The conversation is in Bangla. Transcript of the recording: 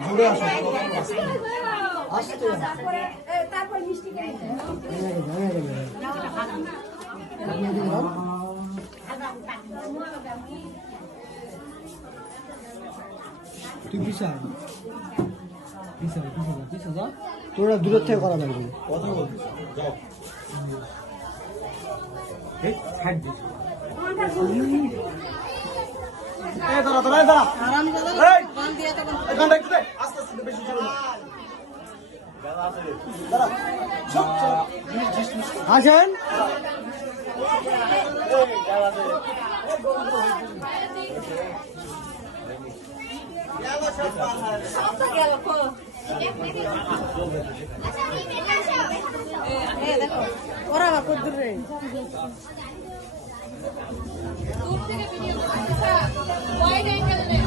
ঘুরে আসো আসতে তারপর মিষ্টি খেয়ে তুই পিছায় যা তোরা দূরের থেকে করা লাগবে কথা বলছিস যাও এই ছাড় দিস এই দাঁড়া আরাম দাঁড়া এই গান দিয়ে তো এখানটা একটু আস্তে আস্তে বেশি চলো না দাঁড়া চুপ চুপ আসেন সব তো গেল কো দেখো ওরা বা কত দূর রে দূর থেকে ভিডিও করতেছ ওয়াইড অ্যাঙ্গেল নে